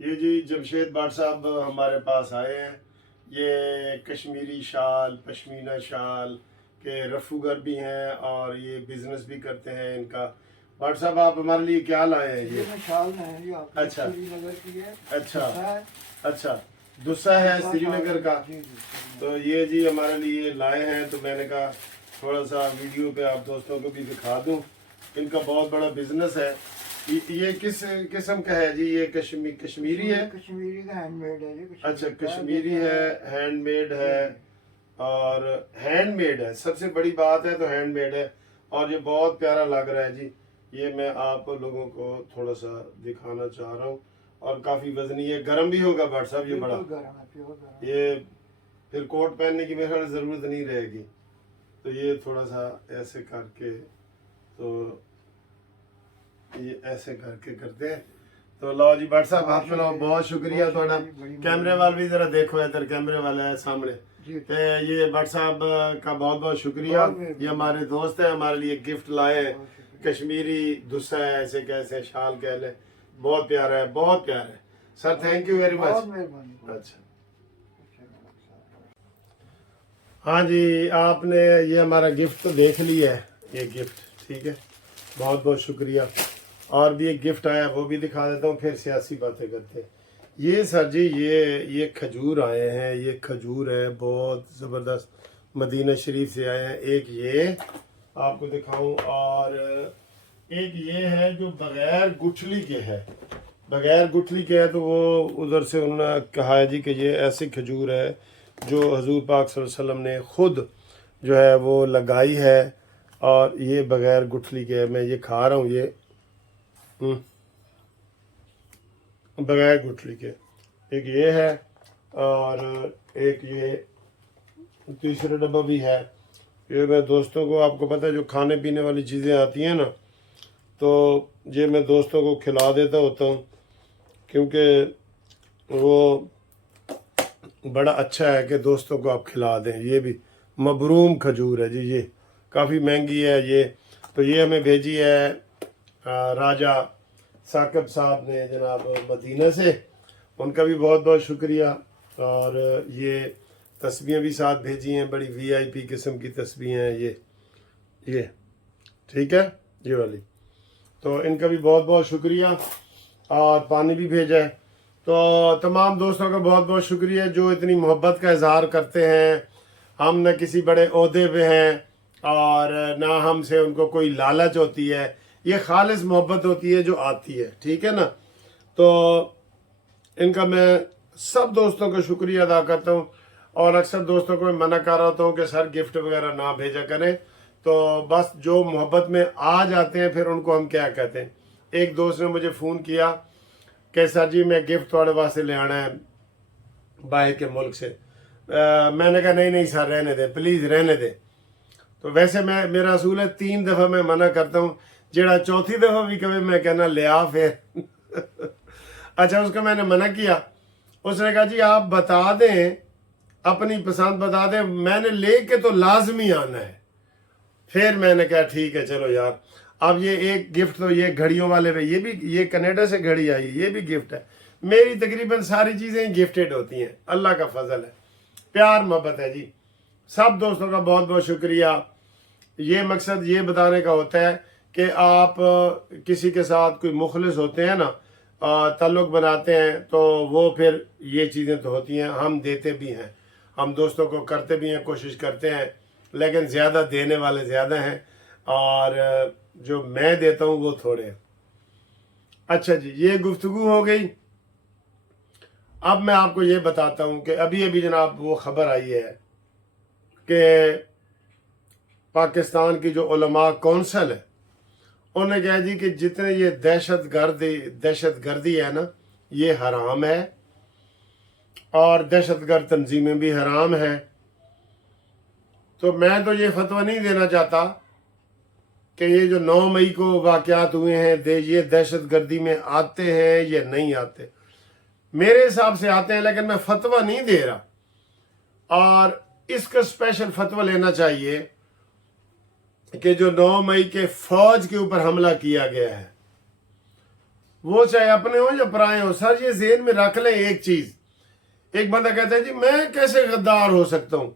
ये जी जमशेद भाट साहब हमारे पास आए हैं। ये कश्मीरी शाल, पश्मीना शाल के रफूगर भी हैं और ये बिजनेस भी करते हैं इनका। भाट साहब आप हमारे लिए क्या लाए हैं? ये शाल है ये आपकी अच्छा। श्रीनगर की है। अच्छा है। अच्छा, दुस्सा है दुस्सा श्रीनगर का। जी, जी। तो ये जी हमारे लिए लाए हैं, तो मैंने कहा थोड़ा सा वीडियो पे आप दोस्तों को भी दिखा दूं। इनका बहुत बड़ा बिजनेस है। ये किस किस्म का है जी? ये कश्मीरी है? कश्मीरी का हैंडमेड है ये। अच्छा, कश्मीरी है, हैंडमेड है। और हैंडमेड है, सबसे बड़ी बात है तो हैंडमेड है। और ये बहुत प्यारा लग रहा है जी। ये मैं आप लोगों को थोड़ा सा दिखाना चाह रहा हूँ। और काफी वजनी है, गर्म भी होगा भाट साहब ये बड़ा। बिल्कुल गर्म है, प्योर गर्म। ये फिर कोट पहनने की मेरे ख्याल जरूरत नहीं रहेगी। तो ये थोड़ा सा ऐसे करके, तो ये ऐसे करके करते हैं। तो लो जी भाट साहब, हाथ मिलाओ। बहुत शुक्रिया थोड़ा। कैमरे वाल भी जरा देखो, इधर कैमरे वाला है सामने। तो ये भाट साहब का बहुत बहुत शुक्रिया। ये हमारे दोस्त है, हमारे लिए गिफ्ट लाए हैं। कश्मीरी दुस्सा है, ऐसे कैसे शाल कह ले, बहुत प्यारा है, बहुत प्यारा है sir. Thank you very much. अच्छा, हाँ जी, आपने ये हमारा गिफ्ट तो देख लिया है। ये गिफ्ट ठीक है, बहुत बहुत शुक्रिया। और भी एक गिफ्ट आया, वो भी दिखा देता हूँ, फिर सियासी बातें करते हैं। ये सर जी, ये खजूर आए हैं। ये खजूर है बहुत ज़बरदस्त, मदीना शरीफ से आए हैं। एक ये आपको दिखाऊं, और एक ये है जो बगैर गुठली के है। बगैर गुठली के है, तो वो उधर से उन्होंने कहा है जी कि ये ऐसी खजूर है जो हजूर पाक सल्लल्लाहु अलैहि वसल्लम ने खुद जो है वो लगाई है। और ये बगैर गुठली के है। मैं ये खा रहा हूँ, ये बगैर गुठली के। एक ये है, और एक ये तीसरा डब्बा भी है। ये मैं दोस्तों को, आपको पता है जो खाने पीने वाली चीज़ें आती हैं ना, तो ये मैं दोस्तों को खिला देता होता हूँ, क्योंकि वो बड़ा अच्छा है कि दोस्तों को आप खिला दें। ये भी मबरूम खजूर है जी, ये काफ़ी महंगी है ये। तो ये हमें भेजी है राजा साकिब साहब ने जनाब मदीना से, उनका भी बहुत बहुत शुक्रिया। और ये तस्बीहें भी साथ भेजी हैं, बड़ी वीआईपी किस्म की तस्बीहें हैं ये ठीक है, ये वाली। तो इनका भी बहुत बहुत शुक्रिया। और पानी भी भेजा है। तो तमाम दोस्तों का बहुत बहुत शुक्रिया जो इतनी मोहब्बत का इजहार करते हैं। हम न किसी बड़े ओहदे पे हैं और ना हमसे उनको कोई लालच होती है। ये खालिस मोहब्बत होती है जो आती है, ठीक है ना। तो इनका मैं सब दोस्तों का शुक्रिया अदा करता हूँ। और अक्सर दोस्तों को मैं मना कर रहा होता हूँ कि सर गिफ्ट वगैरह ना भेजा करें। तो बस जो मोहब्बत में आ जाते हैं फिर उनको हम क्या कहते हैं। एक दोस्त ने मुझे फ़ोन किया कि सर जी मैं गिफ्ट थोड़े वास्ते ले आना है बाहर के मुल्क से। मैंने कहा नहीं नहीं सर, रहने दे, प्लीज़ रहने दे। तो वैसे मैं, मेरा असूल है 3 दफ़ा मैं मना करता हूँ, जेड़ा चौथी दफ़ा भी कभी मैं कहना ले आ फिर। अच्छा, उसको मैंने मना किया। उसने कहा जी आप बता दें, अपनी पसंद बता दें, मैंने ले के तो लाजमी आना है। फिर मैंने कहा ठीक है चलो यार। अब ये एक गिफ्ट तो ये घड़ियों वाले पे, ये भी ये कनाडा से घड़ी आई, ये भी गिफ्ट है। मेरी तकरीबन सारी चीज़ें गिफ्टेड होती हैं, अल्लाह का फजल है, प्यार मोहब्बत है जी। सब दोस्तों का बहुत बहुत शुक्रिया। ये मकसद ये बताने का होता है कि आप किसी के साथ कोई मुखलिस होते हैं ना, ताल्लुक़ बनाते हैं, तो वो फिर ये चीज़ें तो होती हैं। हम देते भी हैं, हम दोस्तों को करते भी हैं, कोशिश करते हैं, लेकिन ज़्यादा देने वाले ज़्यादा हैं और जो मैं देता हूँ वो थोड़े हैं। अच्छा जी, ये गुफ्तगू हो गई। अब मैं आपको ये बताता हूँ कि अभी अभी जनाब वो खबर आई है कि पाकिस्तान की जो उलमा कौंसल है, उन्होंने कहा जी कि जितने ये दहशत गर्दी है ना, ये हराम है और दहशतगर्द तंजीमें भी हराम हैं। तो मैं तो ये फतवा नहीं देना चाहता कि ये जो 9 मई को वाक़यात हुए हैं ये दहशत गर्दी में आते हैं या नहीं आते। मेरे हिसाब से आते हैं, लेकिन मैं फतवा नहीं दे रहा। और इसका स्पेशल फतवा लेना चाहिए कि जो 9 मई के फौज के ऊपर हमला किया गया है, وہ चाहे अपने हो या पराए हो। सर ये ज़हन में रख लें एक चीज़, एक बंदा कहता है जी मैं कैसे गद्दार हो सकता हूँ।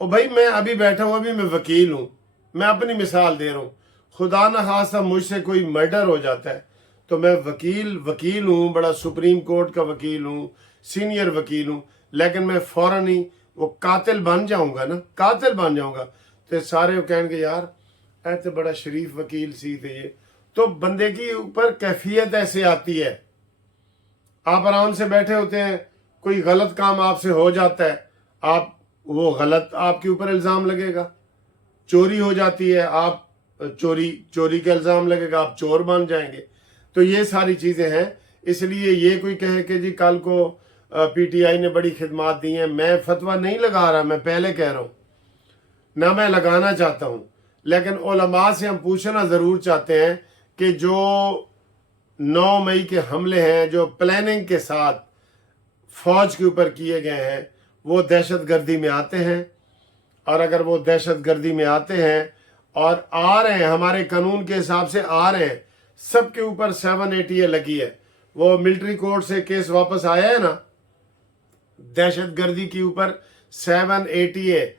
और भाई मैं अभी बैठा हूँ, अभी मैं वकील हूँ, मैं अपनी मिसाल दे रहा हूँ, खुदा न खास्ता मुझसे कोई मर्डर हो जाता है तो मैं वकील हूँ, बड़ा सुप्रीम कोर्ट का वकील हूँ, सीनियर वकील हूँ, लेकिन मैं फौरन ही वो कातिल बन जाऊंगा ना, कातिल बन जाऊंगा तो सारे कहेंगे यार ऐसे बड़ा शरीफ वकील सी थे ये। तो बंदे की ऊपर कैफियत ऐसे आती है, आप आराम से बैठे होते हैं, कोई गलत काम आपसे हो जाता है, आप वो गलत आपके ऊपर इल्ज़ाम लगेगा, चोरी हो जाती है, आप चोरी का इल्ज़ाम लगेगा, आप चोर बन जाएंगे। तो ये सारी चीज़ें हैं। इसलिए ये कोई कहे कि जी कल को पीटीआई ने बड़ी खिदमात दी हैं, मैं फतवा नहीं लगा रहा, मैं पहले कह रहा हूँ ना मैं लगाना चाहता हूँ, लेकिन उलमा से हम पूछना ज़रूर चाहते हैं कि जो 9 मई के हमले हैं जो प्लानिंग के साथ फौज के ऊपर किए गए हैं वो दहशत गर्दी में आते हैं। और अगर वो दहशत गर्दी में आते हैं और आ रहे हैं हमारे कानून के हिसाब से आ रहे हैं, सबके ऊपर 780 लगी है, वो मिलिट्री कोर्ट से केस वापस आया है ना, दहशत गर्दी के ऊपर 780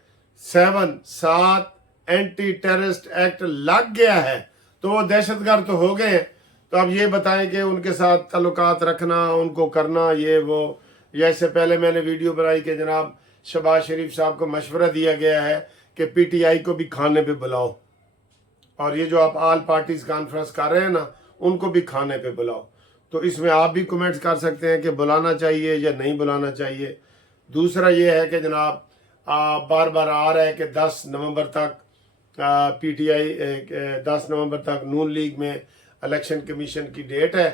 7 एंटी टेररिस्ट एक्ट लग गया है, तो वो दहशतगर्द तो हो गए हैं। तो अब ये बताएं कि उनके साथ ताल्लुकात रखना, उनको करना ये वो, या इससे पहले मैंने वीडियो बनाई कि जनाब शहबाज शरीफ साहब को मशवरा दिया गया है कि पीटीआई को भी खाने पे बुलाओ, और ये जो आप ऑल पार्टीज कॉन्फ्रेंस कर रहे हैं ना उनको भी खाने पे बुलाओ। तो इसमें आप भी कमेंट्स कर सकते हैं कि बुलाना चाहिए या नहीं बुलाना चाहिए। दूसरा ये है कि जनाब बार बार आ रहा है कि 10 नवंबर तक पीटीआई 10 नवंबर तक नून लीग में इलेक्शन कमीशन की डेट है,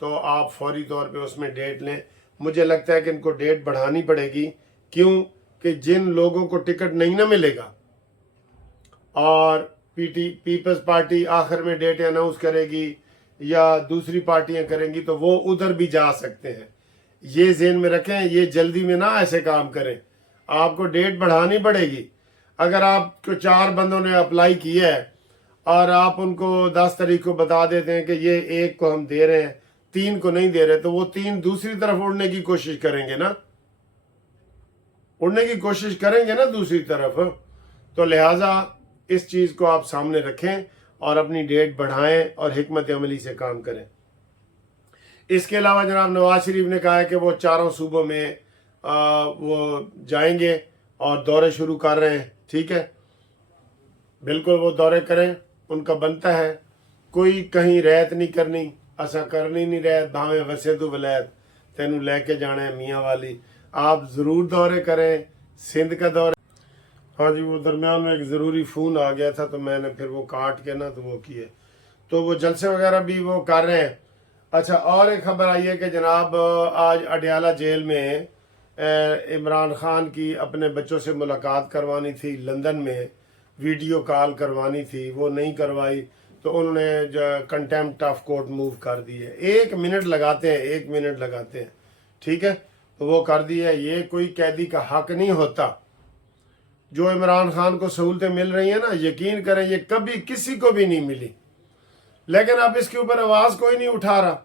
तो आप फौरी तौर पे उसमें डेट लें। मुझे लगता है कि इनको डेट बढ़ानी पड़ेगी, क्यों कि जिन लोगों को टिकट नहीं ना मिलेगा और पीपल्स पार्टी आखिर में डेट अनाउंस करेगी या दूसरी पार्टियां करेंगी तो वो उधर भी जा सकते हैं। ये ज़हन में रखें, ये जल्दी में ना ऐसे काम करें, आपको डेट बढ़ानी पड़ेगी। अगर आपको 4 बंदों ने अप्लाई किया है और आप उनको 10 तारीख को बता देते हैं कि ये 1 को हम दे रहे हैं, 3 को नहीं दे रहे, तो वो 3 दूसरी तरफ उड़ने की कोशिश करेंगे ना, उड़ने की कोशिश करेंगे ना दूसरी तरफ। तो लिहाजा इस चीज़ को आप सामने रखें और अपनी डेट बढ़ाएं और हिकमत अमली से काम करें। इसके अलावा जनाब नवाज शरीफ ने कहा है कि वो 4 सूबों में वो जाएंगे और दौरे शुरू कर रहे हैं। ठीक है, बिल्कुल वो दौरे करें, उनका बनता है, कोई कहीं रहत नहीं करनी, असा करनी नहीं रहत, भावे वसे तो वलैत तेनू लेके जाना है मियाँ वाली। आप ज़रूर दौरे करें, सिंध का दौरा। हाँ जी, वो दरमियान में एक ज़रूरी फ़ोन आ गया था तो मैंने फिर वो काट के ना तो वो किए, तो वो जलसे वगैरह भी वो कर रहे हैं। अच्छा, और एक खबर आई है कि जनाब आज अडयाला जेल में इमरान खान की अपने बच्चों से मुलाकात करवानी थी, लंदन में वीडियो कॉल करवानी थी, वो नहीं करवाई तो उन्होंने जो कंटेम्प्ट ऑफ कोर्ट मूव कर दी है। 1 मिनट लगाते हैं, 1 मिनट लगाते हैं, ठीक है, तो वो कर दी है। ये कोई कैदी का हक नहीं होता। जो इमरान खान को सहूलतें मिल रही हैं ना, यकीन करें ये कभी किसी को भी नहीं मिली, लेकिन अब इसके ऊपर आवाज़ कोई नहीं उठा रहा।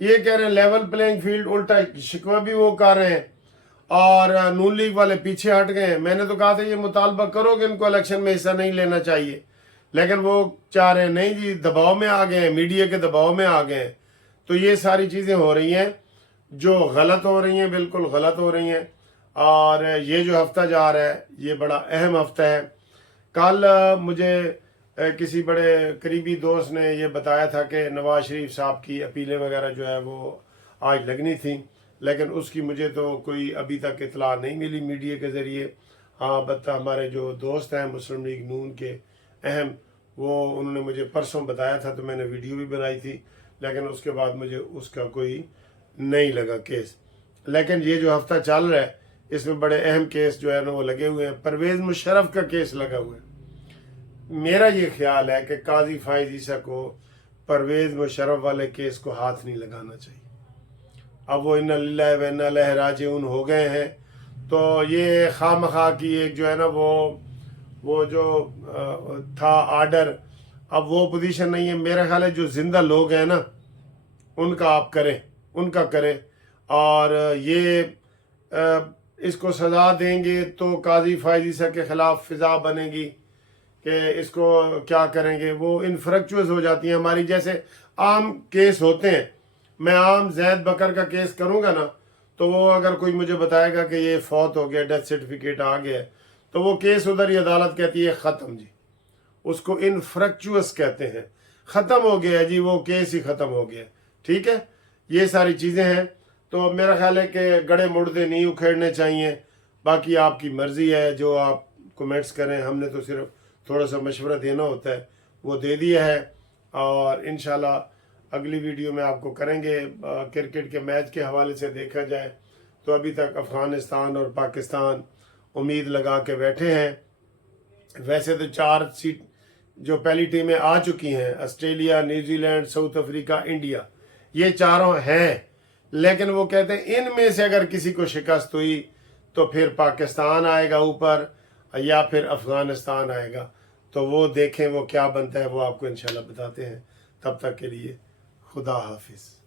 ये कह रहे हैं लेवल प्लेइंग फील्ड, उल्टा शिकवा भी वो कर रहे हैं और नून लीग वाले पीछे हट गए हैं। मैंने तो कहा था ये मुतालबा करो कि इनको इलेक्शन में हिस्सा नहीं लेना चाहिए, लेकिन वो चाह रहे हैं नहीं जी, दबाव में आ गए हैं, मीडिया के दबाव में आ गए हैं। तो ये सारी चीज़ें हो रही हैं जो गलत हो रही हैं, बिल्कुल गलत हो रही हैं। और ये जो हफ्ता जा रहा है ये बड़ा अहम हफ्ता है। कल मुझे किसी बड़े करीबी दोस्त ने ये बताया था कि नवाज शरीफ साहब की अपीलें वगैरह जो है वो आज लगनी थी, लेकिन उसकी मुझे तो कोई अभी तक इतला नहीं मिली मीडिया के ज़रिए। हाँ, बता हमारे जो दोस्त हैं मुस्लिम लीग नून के अहम, वो उन्होंने मुझे परसों बताया था तो मैंने वीडियो भी बनाई थी, लेकिन उसके बाद मुझे उसका कोई नहीं लगा केस। लेकिन ये जो हफ्ता चल रहा है इसमें बड़े अहम केस जो है ना वो लगे हुए हैं। परवेज़ मुशर्रफ का केस लगा हुआ है। मेरा ये ख्याल है कि काजी फाइज ईसा को परवेज़ मुशर्रफ वाले केस को हाथ नहीं लगाना चाहिए। अब वो इन्ना लिल्लाहि व इन्ना इलैहि राजिऊन हो गए हैं, तो ये खामखा की एक जो है ना वो जो था आर्डर, अब वो पोजीशन नहीं है। मेरा ख्याल है जो जिंदा लोग हैं ना उनका आप करें, उनका करें। और ये इसको सज़ा देंगे तो काजी फायजीसा के ख़िलाफ़ फ़िज़ा बनेगी कि इसको क्या करेंगे। वो इनफ्रेक्चुअस हो जाती हैं हमारी, जैसे आम केस होते हैं। मैं आम जैद बकर का केस करूँगा ना, तो वो अगर कोई मुझे बताएगा कि ये फौत हो गया, डेथ सर्टिफिकेट आ गया, तो वो केस उधर ही अदालत कहती है ख़त्म जी, उसको इनफ्रेक्चुअस कहते हैं, ख़त्म हो गया जी, वो केस ही ख़त्म हो गया। ठीक है, ये सारी चीज़ें हैं। तो मेरा ख्याल है कि गड़े मुर्दे नहीं उखेड़ने चाहिए। बाकी आपकी मर्ज़ी है, जो आप कमेंट्स करें, हमने तो सिर्फ थोड़ा सा मशवरा देना होता है, वो दे दिया है। और इंशाल्लाह अगली वीडियो में आपको करेंगे। क्रिकेट के मैच के हवाले से देखा जाए तो अभी तक अफ़गानिस्तान और पाकिस्तान उम्मीद लगा के बैठे हैं। वैसे तो 4 सीट जो पहली टीमें आ चुकी हैं, Australia, New Zealand, south Africa, India, ये चारों हैं। लेकिन वो कहते हैं इनमें से अगर किसी को शिकस्त हुई तो फिर पाकिस्तान आएगा ऊपर या फिर अफ़गानिस्तान आएगा। तो वो देखें वो क्या बनता है, वो आपको इंशाल्लाह बताते हैं। तब तक के लिए खुदा हाफिज़।